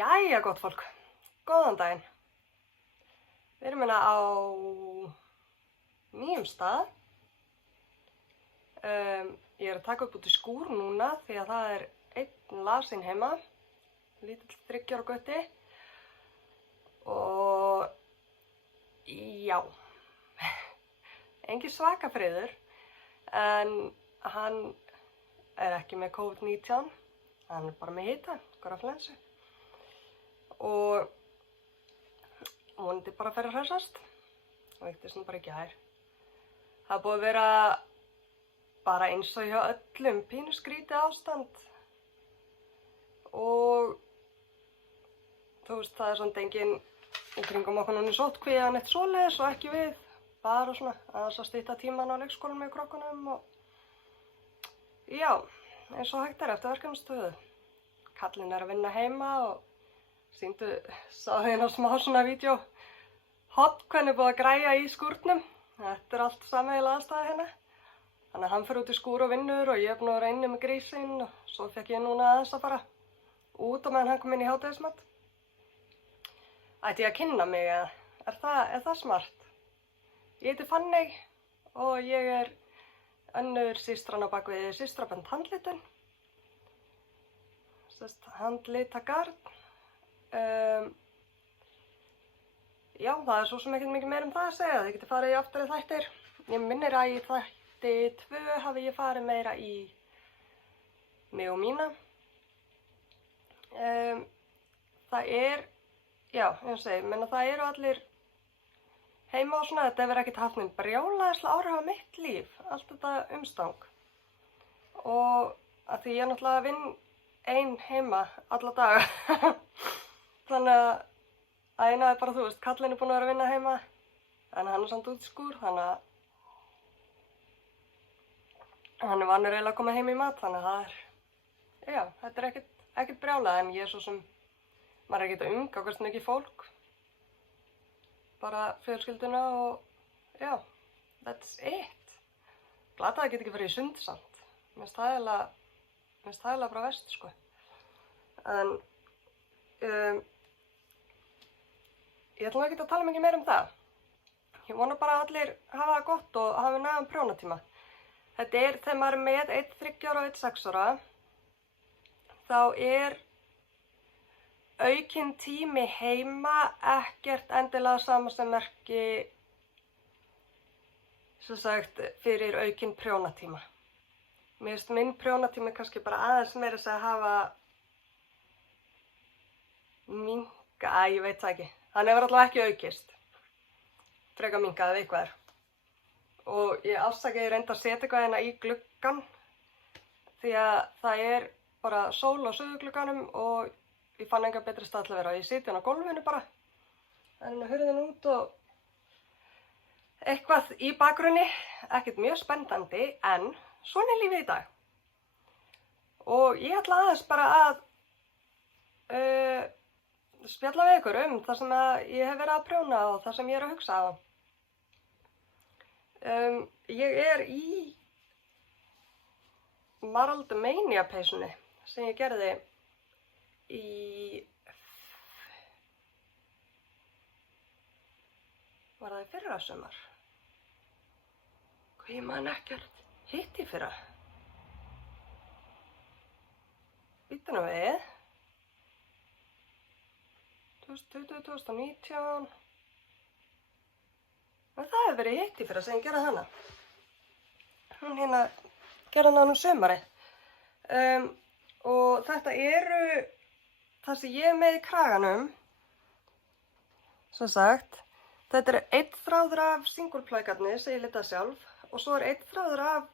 Jæja, gott fólk. Góðan daginn. Við erum hérna á nýjum stað. Ég er að taka upp út í skúr núna því að það er einn lasinn heima. Lítill 3 ára gutti. Og já, engin svaka friður, en hann er ekki með COVID-19. Hann er bara með hita, flensu. Og vonandi bara að fara að hressast. Og veiktist hann bara í gær. Það er búið að vera bara eins og hjá öllum, pínu skrítið ástand. Og þú veist, það er svona enginn í kringum okkur núna í sóttkví eða neitt svoleiðis og ekki við. Bara svona aðeins að stytta tíman á leikskólanum með krokkunum og já, eins og hægt er eftir verkefnastöðu. Kallinn er að vinna heima og sá hérna smá svona vídeo hot hvernig búið að græja í skúrnum. Þetta er allt sameiginlega aðstæða hérna. Þannig að hann fer út í skúr og vinnur og ég er búin að vera inni með grísinn og svo fekk ég núna aðeins að fara út á meðan hann kom inn í hádegismat. Ætti ég að kynna mig eða? Er það smart? Ég heiti Fanney og ég er önnur systran á bakvið systrabönd handlitun. Handlitagarn. Já, það er svo sem ekkert mikið meira um það að segja. Þið getið farið í aftari þættir. Ég minnir að í þætti 2 hafi ég farið meira í mig og mína. Það er, já, ég segi, menn að það eru allir heima og svona. Þetta hefur ekkert haft minn brjálæðislega áhrif á mitt líf, allt þetta umstang. Og að því ég náttúrulega vinn ein heima alla daga. Þannig að eina er bara, þú veist, kallinn er búinn að vera að vinna heima, en hann er samt út í skúr, þannig að hann er vanur eiginlega að koma heim í mat, þannig að það er, já, þetta er ekkert brjálað, en ég er svo sem, maður er ekkert að umgangast mikið fólk, bara fjölskylduna og, já, that's it. Glata að geta ekki farið í sund samt, mér finnst það eiginlega bara verst, sko, en, ég ætla ekki að tala mikið meira um það. Ég vona bara að allir hafa það gott og hafi nægan prjónatíma. Þetta er þegar maður er með 1 3 ára og 1 6 ára, þá er aukinn tími heima ekkert endilega sama sem merki sem sagt fyrir aukinn prjónatíma. Mér finnst minn prjónatími kannski bara aðeins meira að hafa ég veit það ekki. Hann hefur allavega ekki aukist. Frekar minkað ef eitthvað er. Og ég afsaka ég reyndi að setja eitthvað hérna í gluggann því að það er bara sól á suðurglugganum og ég fann enga betri stað til að vera. Ég siti hérna á gólfinu bara, en hurðin út og eitthvað í bakgrunni, ekkert mjög spennandi, en svona er lífið í dag. Og ég ætla aðeins bara að spjalla við ykkur það sem ég hef verið að prjóna og það sem ég er að hugsa á. Ég er í Marald Mania peysunni sem ég gerði var það í fyrra sumar? Hvað ég man ekkert hitt í fyrra? Bíddu nú við. 2020, 2019. En það hefur verið hitt í fyrra sem ég gerði hana. Hún hérna gerði hana sumarið. Og þetta eru það sem ég er með í kraganum. Sem sagt, þetta er 1 þráður af singulplækarnir sem ég litaði sjálf og svo er 1 þráður af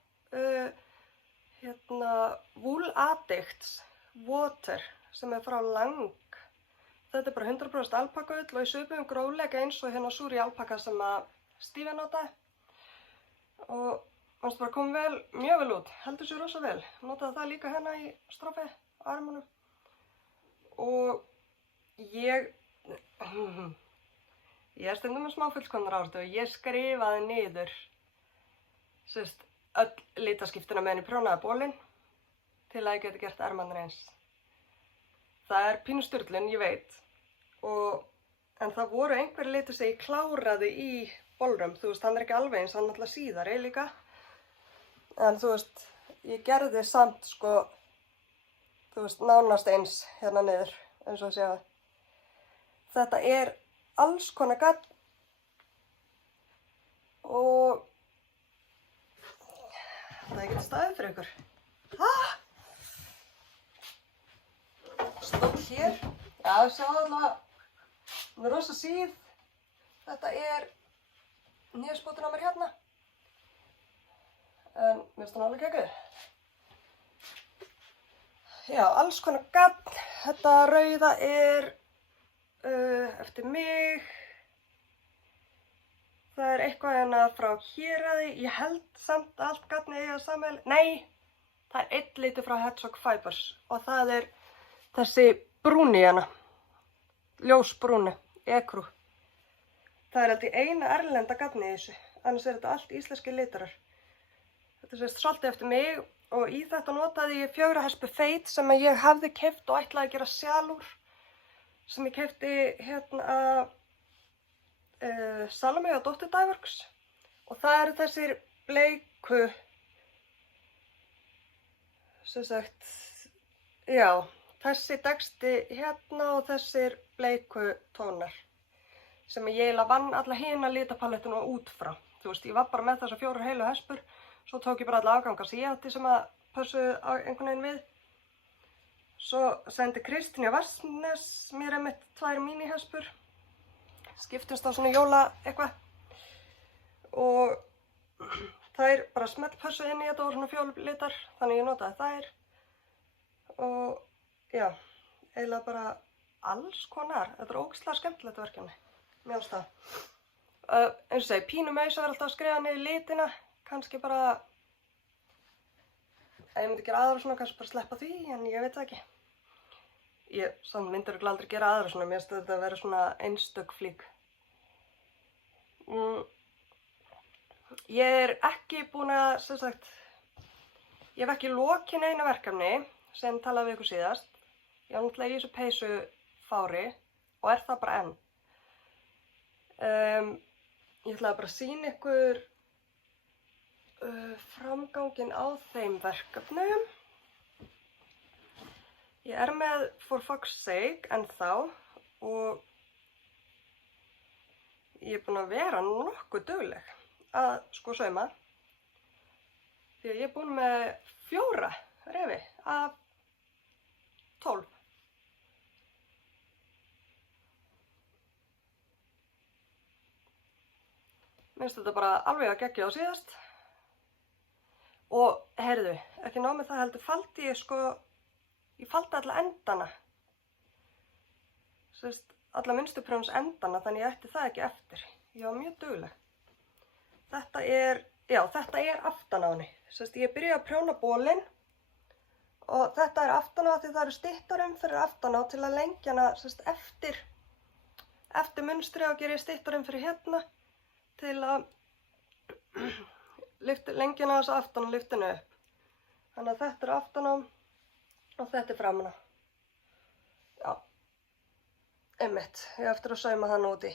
Wool Addicts Water sem er frá Lang. Þetta er bara 100% alpakaull og í svipuðum grófleika eins og hérna súri alpaka sem að Steven notaði. Og það bara kom mjög vel út, heldur sér rosa vel. Notaði það líka hérna í strófi á armunum. Og ég er stundum með smá fullkomnar áhrif og ég skrifaði niður öll litaskiptina meðan ég prjónaði bólinn til að ég geti gert ermarnar eins það er pínu sturlun, ég veit. En það voru einhverjir litir sem ég kláraði í ballroom, þú veist, hann er ekki alveg eins, hann er alltaf síðari líka. En þú veist, ég gerði samt sko, þú veist, nánast eins hérna niður, eins og að segja. Þetta er alls konar gagn og það er ekki staðið fyrir ykkur. Stóll hér. Já, sjáðu allavega, hún er rosa síð. Þetta er nýjaspotinn á mér hérna. En mér finnst hann alveg geggjuð. Já, alls konar gagn. Þetta rauða er eftir mig. Það er eitthvað hérna frá Héraði. Ég held samt allt gagnið eiga sameiginleg. Nei, það er einn litur frá Hedgehog Fibers og það er þessi brúni hérna. Ljósbrúni, ekru. Það er alltaf eina erlenda gagnið í þessu. Annars er þetta allt íslenski litarar. Þetta sést svolítið eftir mig og í þetta notaði ég 4 hespu feit sem ég hafði keypt og ætlaði að gera sjal úr. Sem ég keypti hérna Salome og Dóttir Dyeworks og það eru þessir bleiku sem sagt, já, þessi texti hérna og þessir bleiku tónar sem ég eiginlega vann alla hina litapalettuna út frá. Þú veist, ég var bara með þessar 4 heilu hespur, svo tók ég bara alla afgangar sem ég átti sem að pössuðu einhvern veginn við. Svo sendi Kristínja Varsnes mér einmitt 2 mínihespur. Skiptumst á svona jóla eitthvað og þær bara smellpössuðu inn í þetta og svona fjólulitar, þannig ég notaði þær og já, eiginlega bara alls konar. Þetta er ógeðslega skemmtilegt verkefni, mér finnst það. Eins og segi, pínu maus að vera alltaf að skrifa niður litina, kannski bara, ef ég myndi gera aðra svona, kannski bara sleppa því, en ég veit það ekki. Ég samt myndir örugglega aldrei gera aðra svona, mér finnst þetta að vera svona einstök flík. Ég er ekki búin að, sem sagt, ég hef ekki lokið neinu verkefni sem talaði við ykkur síðast. Ég var náttúrulega í þessu peysufári og er það bara enn. Ég ætlaði bara að sýna ykkur framganginn á þeim verkefnum. Ég er með For Fuck's Sake ennþá og ég er búin að vera nokkuð dugleg að sko sauma. Því að ég er búin með 4 refi af 12. Mér finnst þetta bara alveg að geggja á síðast. Og heyrðu, ekki nóg með það heldur faldi ég sko, ég faldi alla endana. Sérst, alla minnstuprjóns endana, þannig ég ætti það ekki eftir. Ég var mjög dugleg. Þetta er aftan á henni. Sérst, ég byrjaði að prjóna bólinn og þetta er aftan á því það eru styttarinn fyrir aftan á til að lengja hana, sérst, eftir munstri og gera ég styttarinn fyrir hérna til að lengja hana þess aftan og lyfta henni upp. Þannig að þetta er aftan á og þetta er framan á. Já, einmitt, ég hef eftir að sauma hann úti.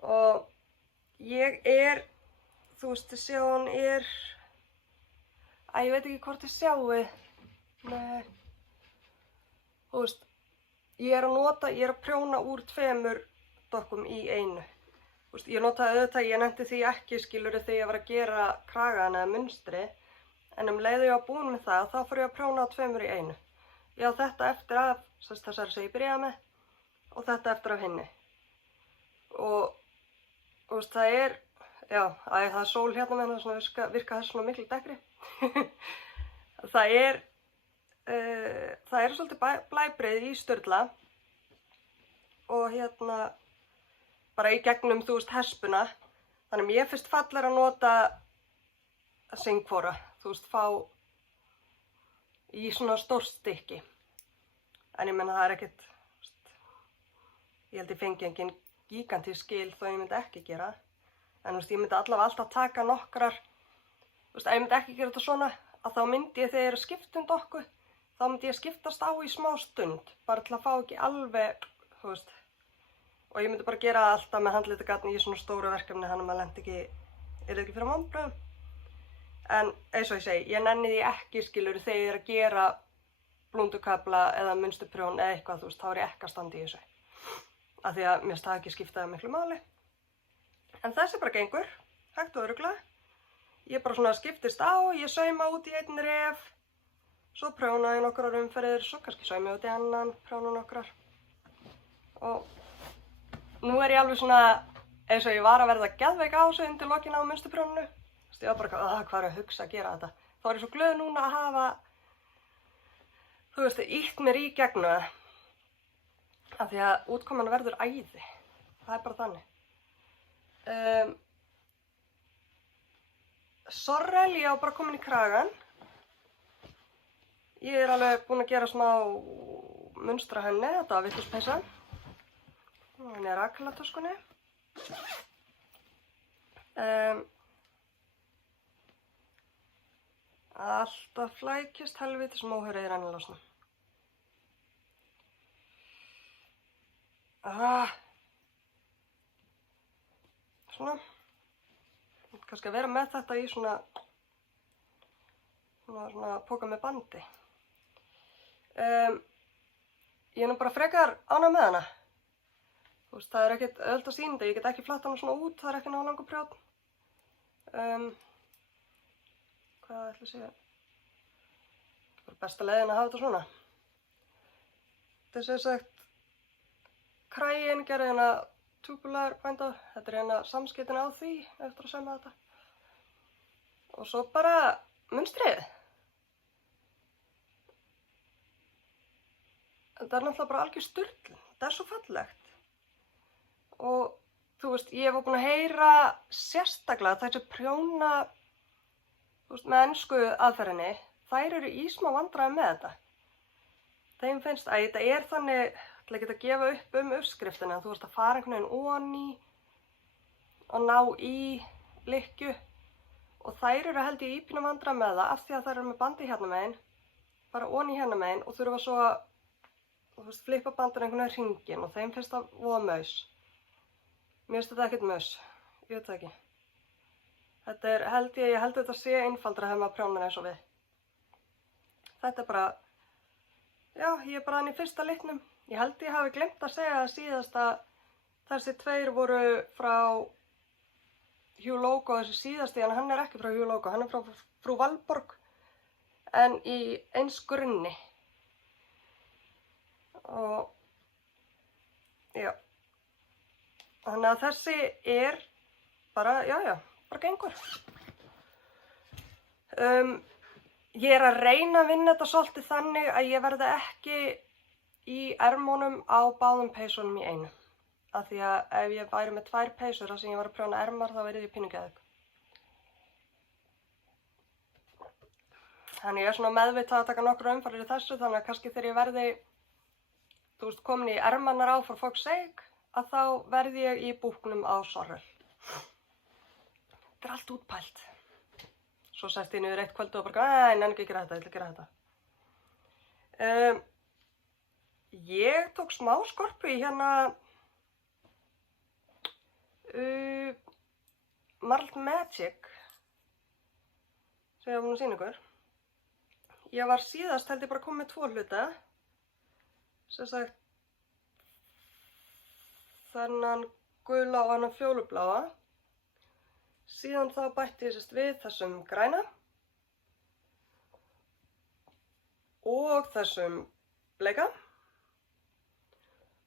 Og ég er, þú veist, sjón er, ég veit ekki hvort ég sjáu, nei, þú veist, ég er að prjóna úr 2 dokkum í einu. Þú veist, ég notaði auðvitað, ég nefndi því ekki skilur þegar ég var að gera kragan eða munstri, en leiði ég á búin með það, þá fór ég að prjóna á 2 í einu. Ég á þetta eftir af þessari sem ég byrjaði með og þetta eftir af hinni. Og þú veist, það er, já, það er sól hérna með það virka þess svona miklu dekkri. Það er svolítið blæbrigði í Sturla og hérna bara í gegnum, þú veist, hespuna. Þannig mér finnst fallegra að nota syngfóra, þú veist, fá í svona stórt stykki. En ég menna það er ekkert, ég held ég fengi engin gigantísk skil þó ég myndi ekki gera. En þú veist, ég myndi allavega alltaf taka nokkrar, þú veist, ef ég myndi ekki gera þetta svona, að þá myndi ég þegar ég er að skipta dokku, þá myndi ég skiptast á í smá stund, bara til að fá ekki alveg, þú veist. Og ég myndi bara gera alltaf með handlitagatni í svona stóru verkefni, þannig að maður lendi ekki, yrði ekki fyrir vonbrigðum. En eins og ég segi, ég nenni því ekki, skilur, þegar ég er að gera blúndukafla eða munsturprjón eða eitthvað, þú veist, þá er ég ekki að standa í þessu. Af því að mér finnst það ekki skipta miklu máli. En þessi bara gengur, hægt og örugglega. Ég bara svona skiptist á, ég sauma út í einn ref, svo prjóna ég nokkrar umferðir, svo kannski sauma ég út í annan, prjóna nokkrar. Og nú er ég alveg svona, eins og ég var að verða geðveik á þessu undir lokin á munsturprjóninu. Ég var bara, hvað er að hugsa að gera þetta? Þá er ég svo glöð núna að hafa, þú veist, ýtt mér í gegnu það. Af því að útkoman verður æði. Það er bara þannig. Sorrel, ég á bara komin í kragann. Ég er alveg búin að gera smá munstra henni, þetta var vitlaus-peysa. Henni er rakelatöskunni. Alltaf flækist helvítis móhurið í rennilásnum. Svona. Kannski að vera með þetta í svona póka með bandi. Ég er nú bara frekar ánægð með hana. Þú veist, það er ekkert auðvelt að sýna þetta, ég get ekki flatt hana svona út, það er ekki ná langur prjónn. Hvað ætla að segja? Það er bara besta leiðin að hafa þetta svona. Þetta er sem sagt, kraginn gerði hérna tubular bændað, þetta er hérna samskeytin á því eftir að sauma þetta. Og svo bara munstrið. Þetta er náttúrulega bara algjör sturlun, þetta er svo fallegt. Og þú veist, ég var búin að heyra sérstaklega þessi prjóna, þú veist, með ensku aðferðinni, þær eru í smá vandræðum með þetta. Þeim finnst að þetta er þannig, til að geta að gefa upp uppskriftina, þú veist að fara einhvern veginn ofan í og ná í lykkju. Og þær eru held ég í pínu vandræðum með það, af því að þær eru með bandi hérna megin, bara ofan í hérna megin og þurfa svo að, þú veist, flippa bandinu einhvern veginn hringinn og þeim finnst það voða maus. Mér finnst þetta ekkert maus, ég veit það ekki. Þetta er, ég held þetta sé einfaldra hefði maður prjóna eins og við. Þetta er bara, já, ég er bara hann í fyrsta litnum. Ég held ég hafi glemt að segja að síðast að þessi tveir voru frá Hugh Logo, þessi síðasti, en hann er ekki frá Hugh Logo, hann er frá frú Valborg, en í eins grunni. Og, já. Þannig að þessi er bara, bara gengur. Ég er að reyna að vinna þetta svolítið þannig að ég verði ekki í ermunum á báðum peysunum í einu. Af því að ef ég væri með 2 peysur þar sem ég var að prjóna ermar þá verði ég pínugeðug. Þannig ég er svona meðvitað að taka nokkru umferðir í þessu, þannig að kannski þegar ég verði, þú veist, komin í ermarnar á for fuck's sake, að þá verði ég í búknum á Sorrel. Þetta er allt útpælt. Svo sest ég niður eitt kvöldu og bara, nei, nenni ekki að gera þetta, ég ætla að gera þetta. Ég tók smá skorpu í hérna Marled Magic sem ég var búin að sýna ykkur. Ég var síðast held ég bara komið með 2 hluta. Sem sagt þennan gula og þennan fjólubláa. Síðan þá bætti ég sérst við þessum græna og þessum bleika.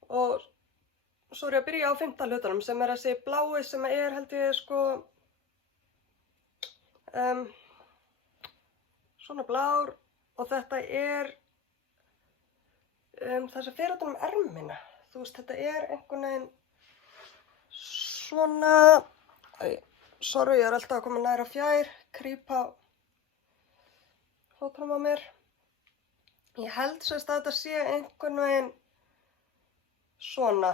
Og svo er ég að byrja á 5. hlutanum sem er þessi blái sem er held ég sko svona blár og þetta er þessi fer utan ermina. Þú veist, þetta er einhvern veginn svona, sorry, ég er alltaf að koma næra fjær, krýpa fótunum á mér. Ég held sérst að þetta sé einhvern veginn svona,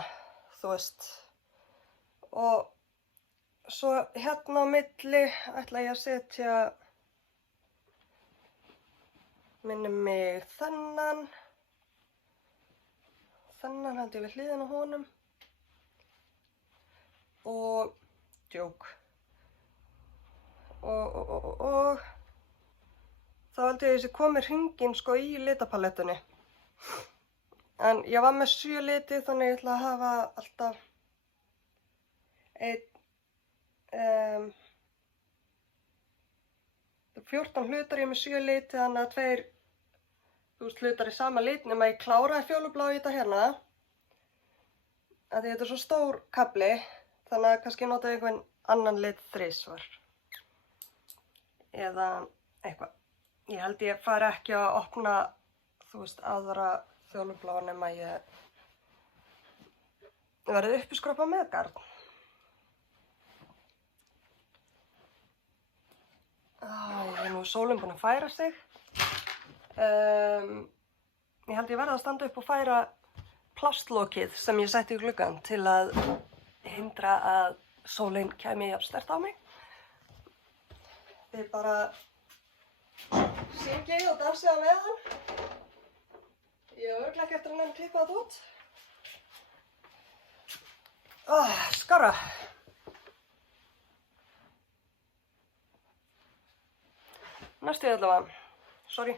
þú veist. Og svo hérna á milli ætla ég að setja minnir mig þennan held ég við hliðina á honum og djók og þá held ég að þessi komið hringinn sko í litapalettunni. En ég var með 7 liti þannig ég ætla að hafa alltaf 14 hlutar, ég er með 7 liti þannig að 2 hlutar í sama lit nema ég kláraði fjólubláu í þetta hérna. Af því þetta er svo stór kafli þannig að kannski notaði einhvern annan lit 3 eða eitthvað. Ég held ég fari ekki að opna, aðra fjólubláa nema ég verði uppiskroppa með garn. Ég er nú sólin búin að færa sig. Ég held ég verði að standa upp og færa plastlokið sem ég setti í gluggann til að hindra að sólin kæmi jafn sterkt á mig. Þið bara syngið og dansið á meðan. Ég er örugglega ekki eftir að nefna klippa þetta út. Skárra. Næstu allavega. Sorry.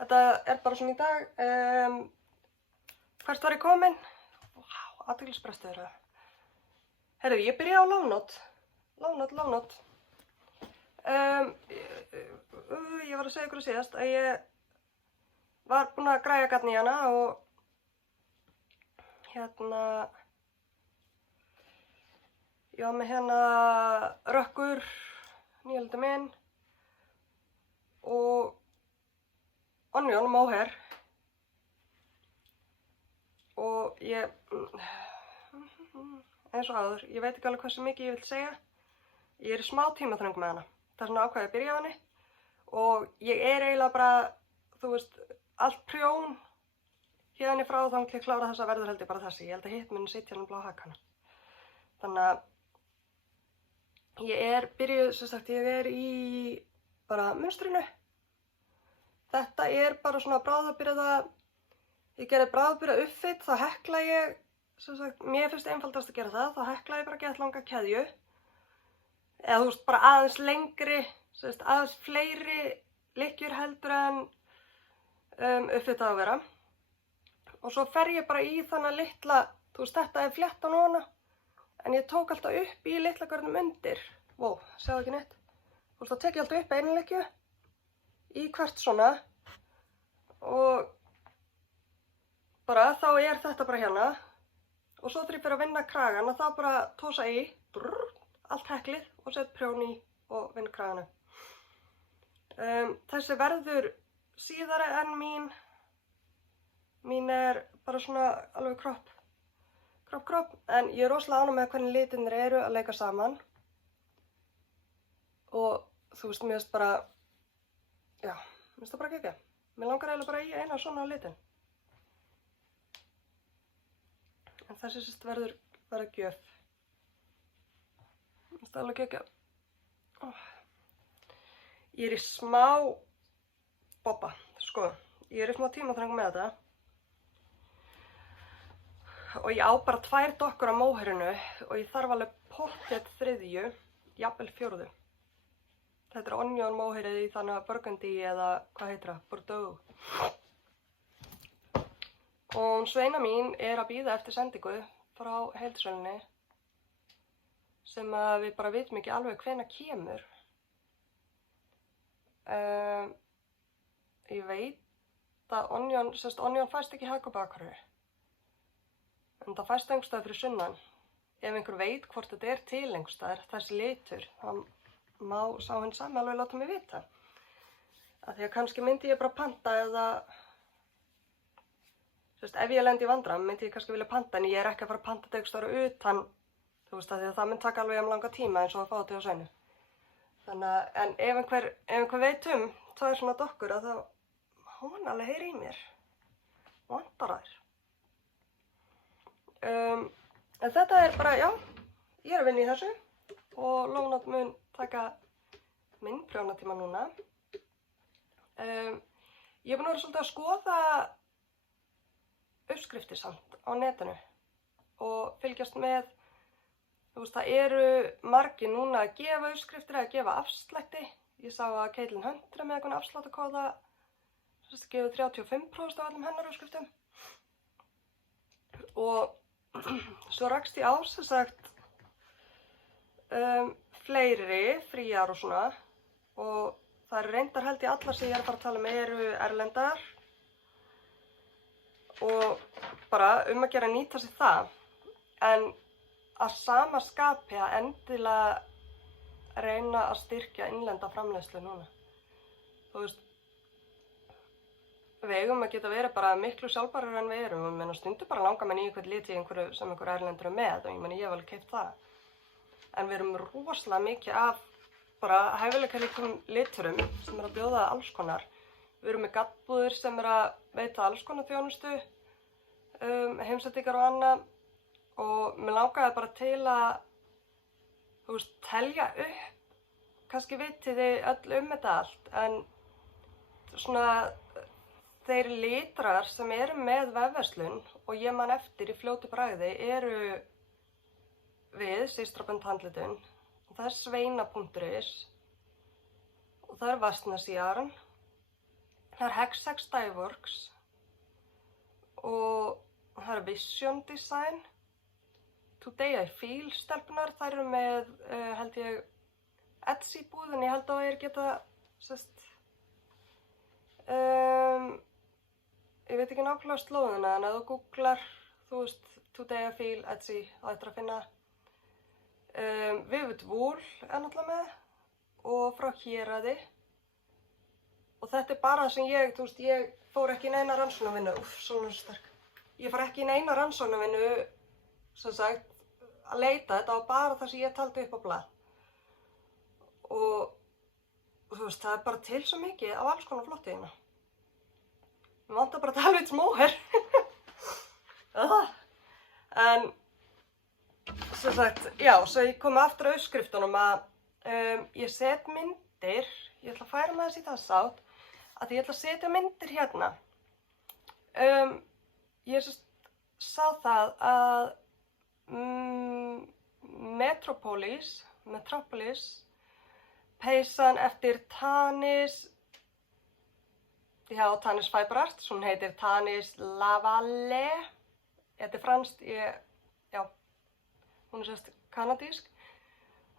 Þetta er bara svona í dag. Hvert var ég komin? Vá, athyglisbrestur. Heyrðu, ég byrjaði á Lofnót. Ég var að segja ykkur síðast að ég var búin að græja garn í hana og ég var með hérna rökkur, nýjaldi minn og onion mohair og ég, eins og áður, ég veit ekki alveg hversu mikið ég vil segja. Ég er í smá tímaþröng með hana. Það er svona ákveðið að byrja á henni og ég er eiginlega bara, allt prjón hérna frá þannig að klára þessa verður held ég bara þessi. Ég held að hitt muni sitja hérna blá hakana. Þannig að ég er byrjuð, ég er í bara munstrinu. Þetta er bara svona bráðabyrða, ég gerði bráðabyrða uppfit, þá hekla ég, mér finnst einfaldast að gera það, þá hekla ég bara geðlanga keðju. Eða bara aðeins lengri, aðeins fleiri lykkjur heldur en uppfit á að vera. Og svo fer ég bara í þannig litla, þetta er fléttan ofan, en ég tók alltaf upp í litla görnum undir. Vó, sjáðu ekki neitt. Þá tek ég alltaf upp einu lykkju í hvert svona og bara þá er þetta bara hérna. Og svo þegar ég fyrir að vinna kragan, þá bara tósa í, allt heklið og set prjón í og vinn kraganu. Þessi verður síðari en mín er bara svona alveg kropp, en ég er rosalega ánægð með hvernig litirnir eru að leika saman og mér finnst bara, mér finnst það bara geggjað. Mér langar eiginlega bara í eina svona litin. En þessi verður bara gjöf. Mér finnst það alveg geggjað. Ég er í smá bobba, ég er í smá tímaþröng með þetta. Og ég á bara 2 dokkur á móhairinu og ég þarf alveg pottþétt 3., jafnvel 4. Þetta er onion móhairið í þannig að burgundy eða hvað heitir það, bordeaux. Og sveina mín er að bíða eftir sendingu frá heildsölunni sem að við bara vitum ekki alveg hvenær kemur. Ég veit að onion fæst ekki í Hagkaup-Akureyri. En það fæst einhverstaðar fyrir sunnan. Ef einhver veit hvort þetta er til einhverstaðar, þessi litur, þá má sá hinn sami alveg láta mig vita. Af því að kannski myndi ég bara panta eða, ef ég lendi í vandræðum myndi ég kannski vilja panta, en ég er ekki að fara að panta þetta einhverstaðar utan, af því að það myndi taka alveg jafn langa tíma eins og að fá þetta hjá Sveinu. Þannig að, en ef einhver veit það er svona dokkur að þá hún alveg heyri í mér. Vantar þær. En þetta er bara, ég er að vinna í þessu og Lofnót mun taka minn prjónatíma núna. Ég er búin að vera svolítið að skoða uppskriftir samt á netinu og fylgjast með, það eru margir núna að gefa uppskriftir eða gefa afslætti. Ég sá að Caitlin Hunter með einhvern afsláttakóða, gefur 35% af öllum hennar uppskriftum. Og svo rakst ég á, sem sagt, fleiri fríar og svona, og það eru reyndar held ég allar sem ég er að fara að tala um eru erlendar og bara að gera að nýta sér það. En að sama skapi að endilega reyna að styrkja innlenda framleiðslu núna. Við eigum að geta verið bara miklu sjálfbærari en við erum. Ég meina stundum bara langar mann í einhvern lit í einhverju sem einhver erlendur er með og ég hef alveg keypt það. En við erum rosalega mikið af bara hæfileikaríkum liturum sem að bjóða alls konar. Við erum með gaddbúðir sem að veita alls konar þjónustu, heimsendingar og annað og mér langaði bara til að, telja upp, kannski vitið þið öll þetta allt, en svona þeir litrar sem eru með vefverslun og ég man eftir í fljótu bragði eru við Systrabönd handritun. Það er sveina.is og það er Vatnsnesjarn, það er Hexex Dyeworks og það er Vision Design, Today I Feel stelpunar, þær eru með, held ég, Etsy búð, en ég held að ég geta, ég veit ekki nákvæmlega slóðuna, en ef þú googlar, Today I Feel Etsy, þá ættir að finna. Vivid Wool er náttúrulega með og frá Héraði og þetta er bara það sem ég fór ekki í neina rannsóknarvinnu, svona sterk. Ég fór ekki í neina rannsóknarvinnu, sem sagt, að leita, þetta var bara það sem ég taldi upp á blað. Og það er bara til svo mikið af alls konar flotti hérna. Mér vantar bara Davids móher. En sem sagt, já, svo ég kom aftur á uppskriftunum að ég set myndir, ég ætla að færa með þess í þess átt, að ég ætla að setja myndir hérna. Ég sá það að Metropolis, peysan eftir Tanis, Tanis Fiber Arts, hún heitir Tanis Lavalle, þetta er franskt, hún er kanadísk.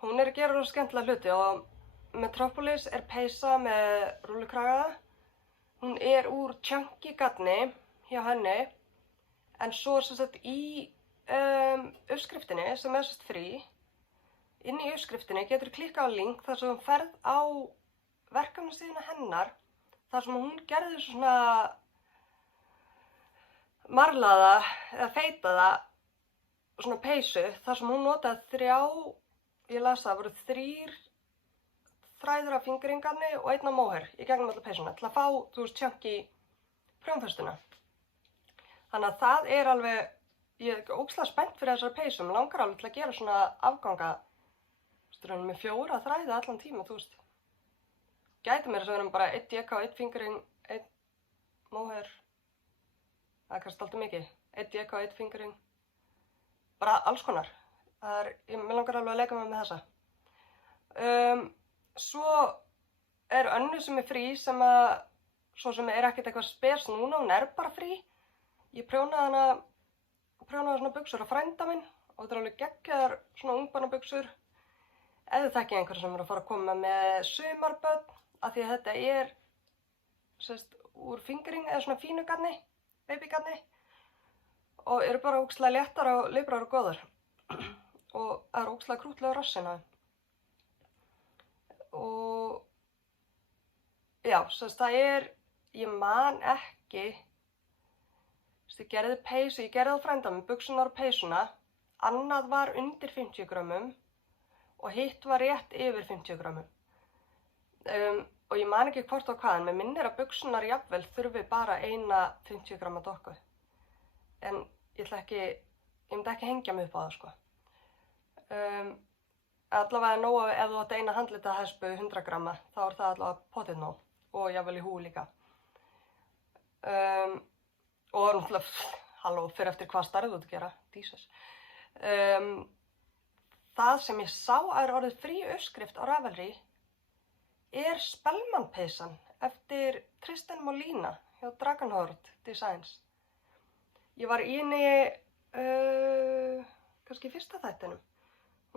Hún er að gera rosa skemmtilega hluti og Metropolis er peysa með rúllukraga. Hún er úr chunky garni hjá henni, en svo í uppskriftinni sem er frí, inn í uppskriftinni getur klikkað á link þar sem hún ferð á verkefnasíðuna hennar, þar sem hún gerði svona marlaða eða feitaða svona peysu, þar sem hún notaði ég las það, voru 3 þræðir af fingringarni og 1 af móher í gegnum alla peysuna til að fá, chunky prjónfestuna. Þannig að það er alveg, ég er ógeðslega spennt fyrir þessari peysu, mig langar alveg til að gera svona afganga, með 4 þræði allan tíma, Gæti mér þess að vera bara 1 deka, 1 fingring, 1 móher, það er kannski alltaf mikið, 1 deka, 1 fingring, bara alls konar. Mér langar alveg að leika mig með þessa. Svo er önnur sem er frí sem sem er ekkert eitthvað spes núna, hún er bara frí. Ég prjónaði svona buxur á frænda minn og þetta er alveg geggjaðar svona ungbarnabuxur. Ef þið þekkið einhverja sem er að fara að koma með sumarbörn, af því að þetta er úr fingering eða svona fínu garni, babygarni og eru bara ógeðslega léttar og lifrar og góðar og það er ógeðslega krútlega á rassina. Og já, ég man ekki, ég gerði peysu, ég gerði á frænda minn, buxurnar og peysuna, annað var undir 50 grömmum og hitt var rétt yfir 50 grömmum. Og ég man ekki hvort og hvað, en mér minnir að buxurnar jafnvel þurfi bara eina 50 gramma dokku. En ég myndi ekki hengja mig upp á það, Allavega nóg ef þú átt eina handlita hespu 100 gramma, þá er það allavega potið nóg og jafnvel í húi líka. Og náttúrulega, halló, fyrir eftir hvað starfið þú ert að gera, Jesus. Það sem ég sá að er orðið frí uppskrift á Ravelry er Spellman-peysan eftir Tristan Molina hjá Dragonhoard Designs. Ég var í henni kannski í fyrsta þættinum.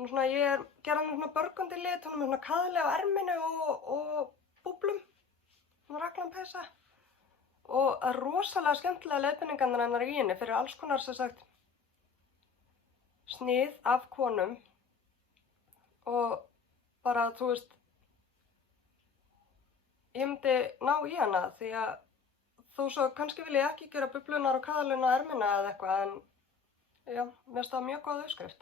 Ég gerði hann svona burgundi lit, hún er með svona kaðli á erminu og búblum, svona raglanpeysa. Og það er rosalega skemmtilega leiðbeiningarnar hennar í henni fyrir alls konar sem sagt snið af konum og bara, þú veist, ég myndi ná í hana því að þó svo kannski vil ég ekki gera bublunar og kaðlun á ermina eða eitthvað en já, mér finnst það mjög góð uppskrift.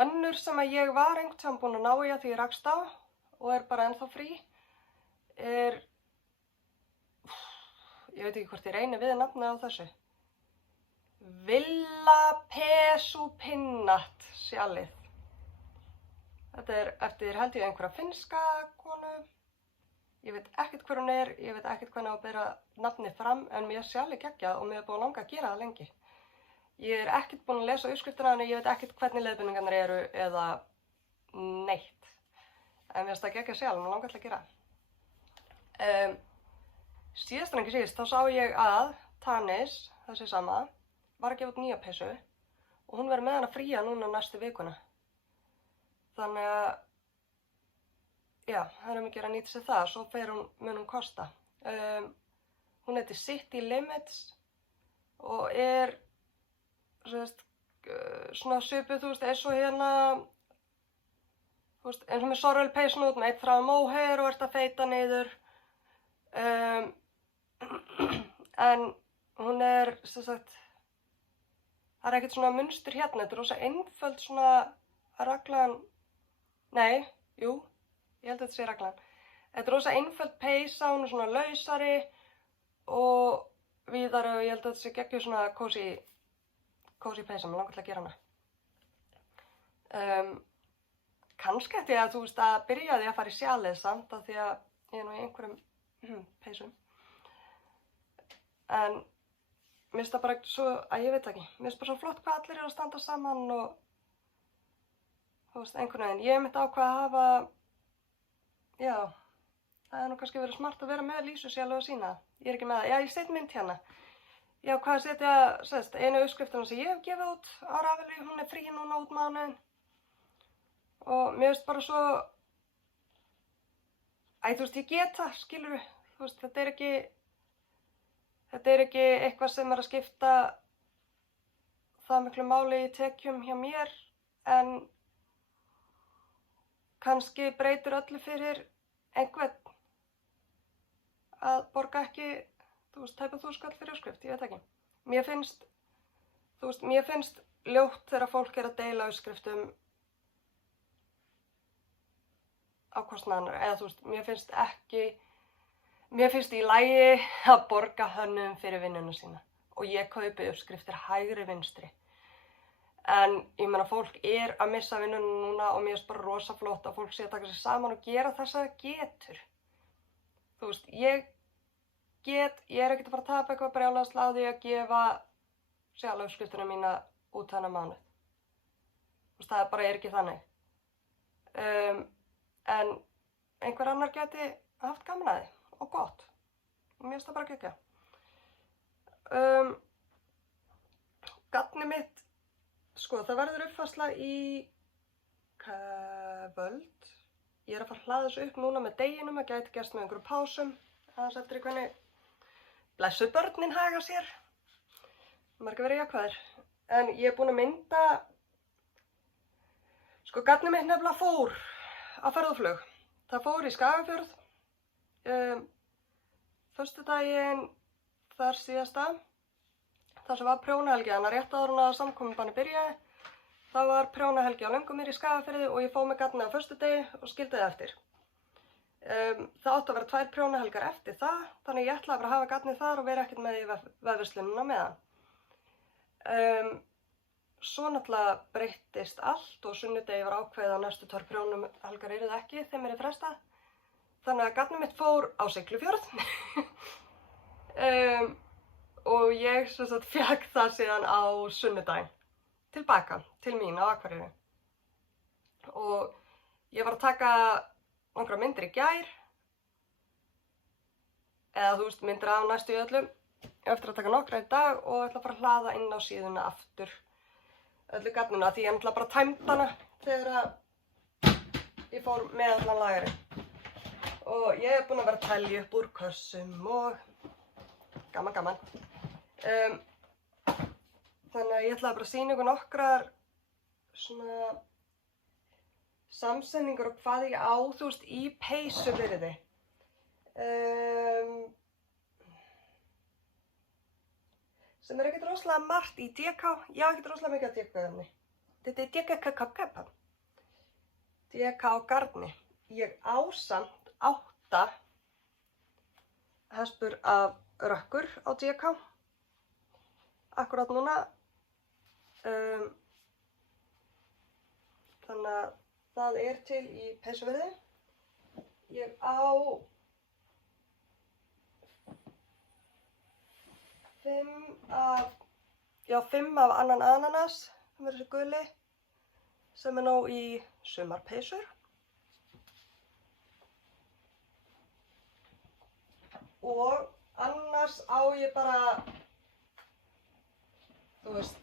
Önnur sem að ég var einhvern tímann búin að ná í að því ég rakst á og er bara ennþá frí er, ég veit ekki hvort ég reyni við nafnið á þessu, Villa Pesu Pinnat sjalið. Þetta er eftir held ég einhverja finnska konu. Ég veit ekkert hver hún er, ég veit ekkert hvernig á að bera nafnið fram en mér sjálf geggjað og mér er búin að langa að gera það lengi. Ég er ekkert búin að lesa uppskriftina en ég veit ekkert hvernig leiðbeiningarnar eru eða neitt. En mér finnst það geggjað sjálf og mér langar til að gera. Síðast en ekki síðast, þá sá ég að Tanis, þessi sama, var að gefa út nýja peysu og hún verður með hana fría núna næstu vikuna. Þannig að, já, það er mikið að nýta sér það, svo mun hún kosta. Hún heitir City Limits og er svona svipuð, þú veist, eins og hérna, þú veist, eins og með Sorrel peysun út með eitt frá mohair og ert að feita niður. En hún er, sem sagt, það er ekkert svona munstur hérna, þetta er rosa einföld svona raglan, nei, jú, ég held að þetta sé raglan. Þetta er rosa einföld peysa, hún er svona lausari og víðari og ég held að þetta sé geggjuð svona cozy peysa, mér langar til að gera hana. Kannski ætti ég að, þú veist, að byrja því að fara í sjalið samt af því að ég er nú í einhverjum peysum. En mér finnst það bara svo, að ég veit ekki, mér finnst bara svo flott hvað allir eru að standa saman og þú veist, einhvern veginn. Ég myndi ákvað að hafa, já, það er nú kannski verið smart að vera með Lísu sjálf og sína. Ég er ekki með það, já, ég set mynd hérna. Já, hvað setja, sérst, einu uppskriftina sem ég hef gefið út á Ravelry, hún er frí núna út mánuðinn. Og mér finnst bara svo, þú veist, ég get það, skilurðu, þú veist, þetta er ekki eitthvað sem er að skipta það miklu máli í tekjum hjá mér, en kannski breytir öllu fyrir einhvern að borga ekki, þú veist, tæpa 1000 kall fyrir uppskrift, ég veit ekki. Mér finnst ljótt þegar fólk er að deila uppskriftum á kostnað annarra, eða þú veist, mér finnst í lagi að borga hönnum fyrir vinnuna sína og ég kaupi uppskriftir hægri vinstri. En ég meina fólk er að missa vinnuna núna og mér finnst bara rosa flott að fólk sé að taka sig saman og gera það sem það getur. Þú veist, ég er ekkert að fara að tapa eitthvað brjálæðislega á því að gefa sjálf uppskriftina mína út þennan mánuð. Þú veist, það bara er ekki þannig. En einhver annar geti haft gaman að því. Og gott. Mér finnst það bara geggjað. Gatnið mitt, sko, það verður uppfærsla í kvöld. Ég er að fara að hlaða þessu upp núna með deginum, það gæti gerst með einhverjum pásum. Aðeins eftir hvernig blessuð börnin haga sér. Það má ekki vera jákvæðir. En ég er búin að mynda, sko, gatnið mitt nefnilega fór á ferðaflug. Það fór í Skagafjörð. Föstudaginn þar síðasta, þar sem var prjónahelgi, þannig að rétt áður en að samkomubanni byrjaði, þá var prjónahelgi á Löngumýri í Skagafirði og ég fór með gatnið á föstudegi og skildi það eftir. Það átti að vera 2 prjónahelgar eftir það, þannig ég ætlaði bara að hafa gatnið þar og vera ekkert með í vefverslunina meðan. Svo náttúrulega breyttist allt og sunnudegi var ákveðið að næstu 2 prjónahelgar yrðu ekki, þeim frestað. Þannig að gatnið mitt fór á Siglufjörð og ég sem sagt fékk það síðan á sunnudaginn tilbaka til mín á Akureyri. Og ég var að taka nokkrar myndir í gær, eða þú veist myndir af næstu í öllum. Ég á eftir að taka nokkra í dag og ætla bara að hlaða inn á síðuna aftur öllu gagnuna því ég ætla bara að tæmda hana þegar ég fór með allan lagerinn. Og ég er búin að vera að telja upp úr kössum og gaman. Þannig að ég ætlaði bara að sýna ykkur nokkrar svona samsetningar og hvað ég á, þú veist, í peysubyrði. Sem ekkert rosalega margt í DK. Ég á ekkert rosalega mikið af DK-efni. Þetta er DK garni. Ég á samt 8 hespur af rökkur á DK. Akkurát núna. Þannig að það er til í peysubyrði. Ég á 5 af annan ananas, sem er þessi guli, sem er nóg í sumarpeysur. Og annars á ég bara, þú veist,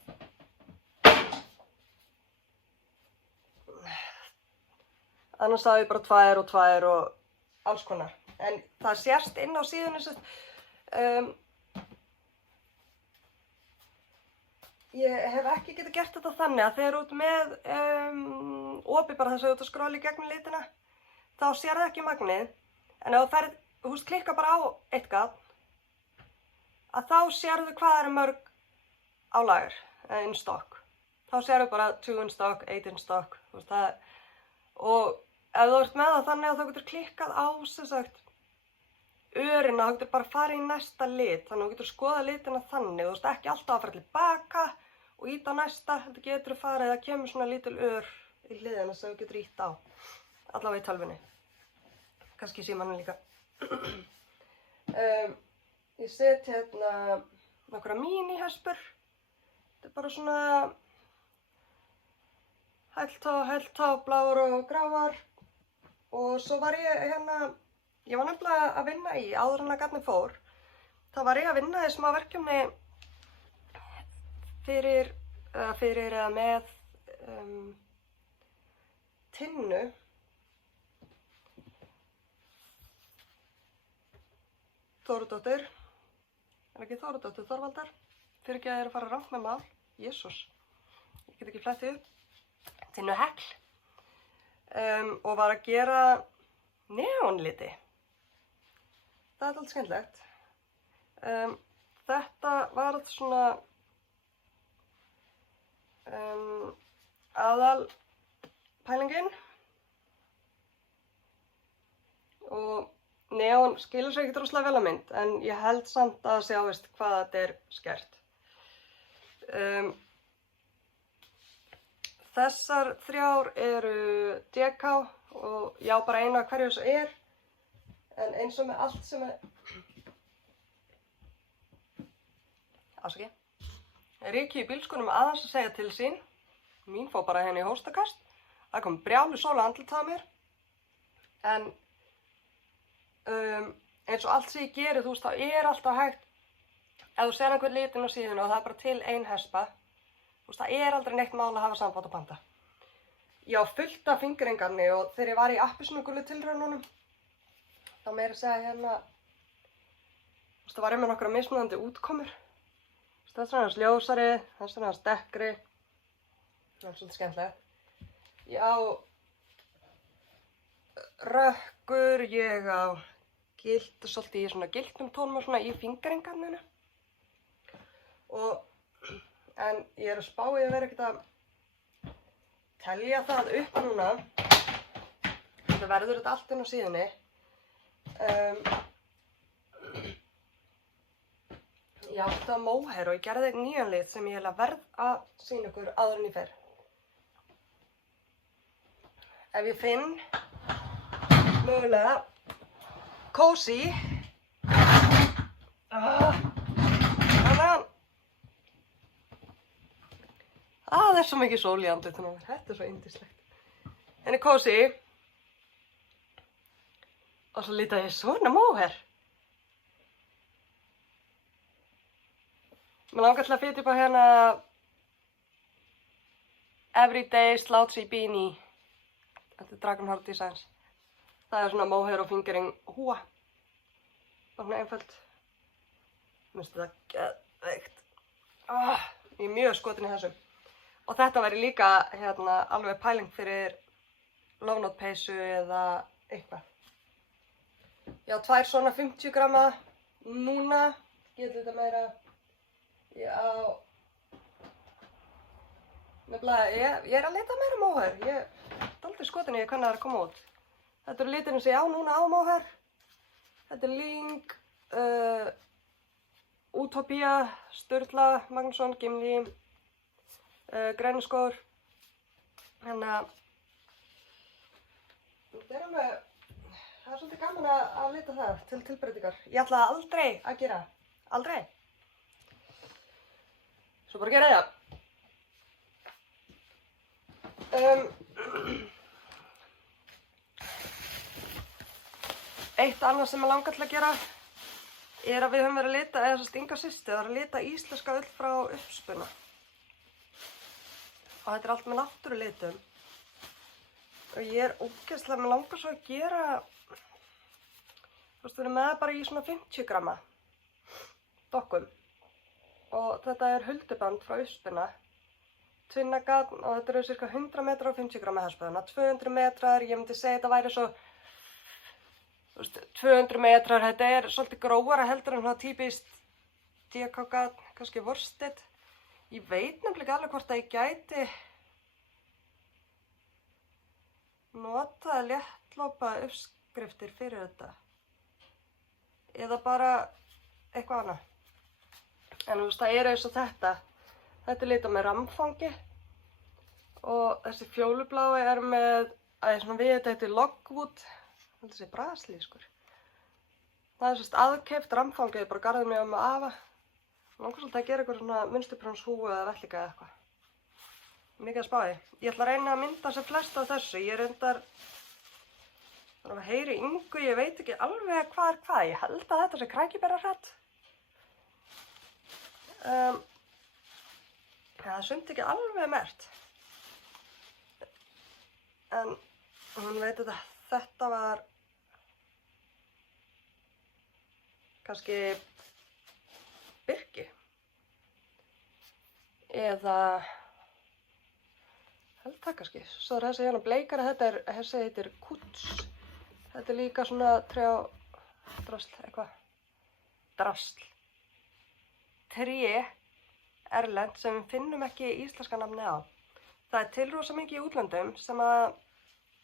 annars á ég bara 2 og 2 og alls konar. En það sést inn á síðunni sem ég hef ekki getað gert þetta þannig að þegar út með opið bara þess að þú ert að skrolla í gegnum litina, þá sér það ekki magnið. En ef þú ferð, þú veist, klikka bara á eitt gat, að þá sérðu hvað eru mörg á lager, in stock. Þá sérðu bara 2 in stock, 8 in stock, þú veist það. Og ef þú ert með það þannig að þú getur klikkað á, sem sagt, örina, þú getur bara farið í næsta lit, þannig að þú getur skoðað litina þannig, þú veist ekki alltaf að fara tilbaka og íta á næsta, þetta getur farið, það kemur svona lítil ör í hliðina sem þú getur ítt á, allavega í tölvunni, kannski í símanum líka. Ég set hérna nokkra mini-hespur, þetta er bara svona hæltá, bláar og gráar og svo var ég hérna, ég var nefnilega að vinna í, áður en að garnið fór, þá var ég að vinna í smá verkefni fyrir eða með Tinnu. Þórudóttur, ekki Þórudóttur, Þorvaldar, fyrir ekki að ég er að fara rangt með mál, Jesús, ég get ekki flettið upp, Tinnu Hekl, og var að gera neonliti. Það er allt skemmtilegt. Þetta var svona aðal pælingin og neon skilur sér ekkert rosalega vel á mynd en ég held samt að sjá veist hvað þetta er skert. Þessar 3 eru DK og já bara eina af hverju þessu er en eins og með allt sem er afsakið. Riki í bílskúrnum aðeins að segja til sín. Mín fór bara henni í hóstakast. Það kom brjálu sól á andlitið á mér. En eins og allt sem ég geri, þú veist, þá er alltaf hægt. Ef þú sér einhvern litin á síðuna og það er bara til ein hespa, þú veist, það er aldrei neitt mál að hafa samband og panta. Ég á fullt af fingringarni og þegar ég var í appelsínugulu tilraununum, þá meira að segja hérna, þú veist, það var með nokkra mismunandi útkomur. Þessi er hans ljósari, þessi er hans dekkri. Það er svolítið skemmtilegt. Ég á rökkur, ég á svolítið í svona giltum tónum og svona í fingringarninu. En ég er að spá í að vera ekkert að telja það upp núna. Það verður þetta allt inn á síðunni. Ég átti að móher og ég gerði nýjan lit sem ég verð að sýna ykkur áður en ég fer. Ef ég finn mögulega kósí Það er svo mikið sól í andlitinu á mér. Þetta er svo yndislegt. Henni kósi. Og svo líta ég svona móher. Mér langar til að fitja upp á hérna Everyday Slouchy Beanie. Þetta er Dragonheart Designs. Það er svona móher og fingering húa. Svona einföld. Mér finnst þetta geðveikt. Ég er mjög skotin í þessu. Og þetta væri líka hérna alveg pæling fyrir low note peysu eða eitthvað. Já, 2 svona 50 gramma núna. Getur þetta meira. Já. Nefnilega, ég er að leita meira móher. Ég er dálítið skotin í hvernig það er að koma út. Þetta eru litirinn sem ég á núna á móher. Þetta er Ling, Utopía, Sturla, Magnússon, Gimli, Grænuskór. Þannig að það er svolítið gaman að lita það til tilbreytingar. Ég ætla aldrei að gera. Aldrei. Svo bara gera það. Eitt annað sem ég langar til að gera er að við höfum verið að lita, eða þess að Inga systir var að lita íslenska ull frá uppspuna. Og þetta er allt með náttúrulitum. Og ég er ógeðslega, mér langar svo að gera, við erum með bara í svona 50 gramma dokkum. Og þetta er hulduband frá uppspuna. Tvinnagarn og þetta eru cirka 100 metrar á 50 gramma herspöðuna. 200 metrar, ég myndi segja þetta væri svo 200 metrar, þetta er svolítið grófara heldur en það típist DK-garn, kannski worsted. Ég veit nefnilega alveg hvort að ég gæti notað léttlópa uppskriftir fyrir þetta. Eða bara eitthvað annað. En það er eins og þetta. Þetta er litað með ramfangi. Og þessi fjólublái er með, við þetta heitir logwood. Þetta sé brasilískur. Það er aðkeypt ramfangið, bara garðið mig með afa. Langar svolítið að gera eitthvað svona munsturprónshúfu eða vellinga eða eitthvað. Mikið að spá í. Ég ætla að reyna að mynda sem flest af þessu. Ég reyndar að heyri Ingu, ég veit ekki alveg hvað er hvað. Ég held að þetta sé krækiberjahrætt. Það sumt ekki alveg mert. En hún veit að þetta var kannski birki. Eða held það kannski. Svo er þessi hérna bleikara, þessi heitir Kuts. Þetta er líka svona trjádrasl, eitthvað. Drasl. Tré erlent sem við finnum ekki íslenska nafni á. Það er til rosa mikið í útlöndum sem að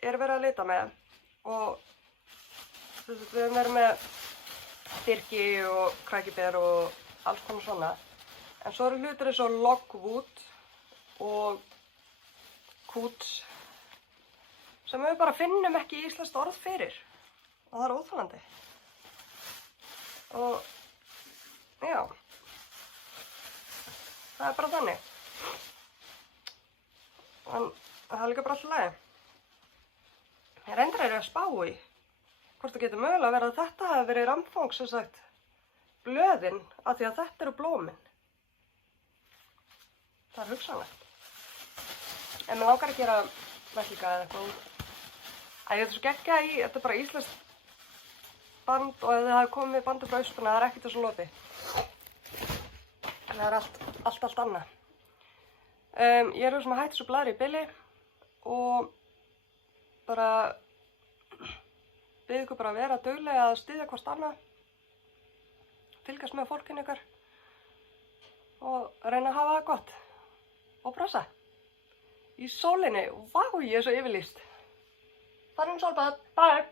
er verið að leita með og við höfum verið með birki og krækiber og alls konar svona. En svo eru hlutir eins og logwood og kuts sem við bara finnum ekki íslenskt orð fyrir og það er óþolandi. Og já, það er bara þannig. En það er líka bara alltaf lagi. Ég reyndar að spá í hvort það getur mögulega verið að þetta hafi verið ramfang, sem sagt, blöðin, af því að þetta eru blómin. Það er hugsanlegt. En mér langar að gera vellinga eða eitthvað út. Ég er svo geggjað í, þetta er bara íslenskt band og ef þið hafi komið bandi frá Uppspuna, það er ekkert þessu lopi. Það er allt annað. Ég er svona hætt svo blaðri í bili og bara bið ykkur bara að vera duglega að styðja hvort annað, fylgjast með fólkinu ykkar og reyna að hafa það gott og brosa. Í sólinni, vá, ég er svo yfirlýst. Þannig sólbað, bye!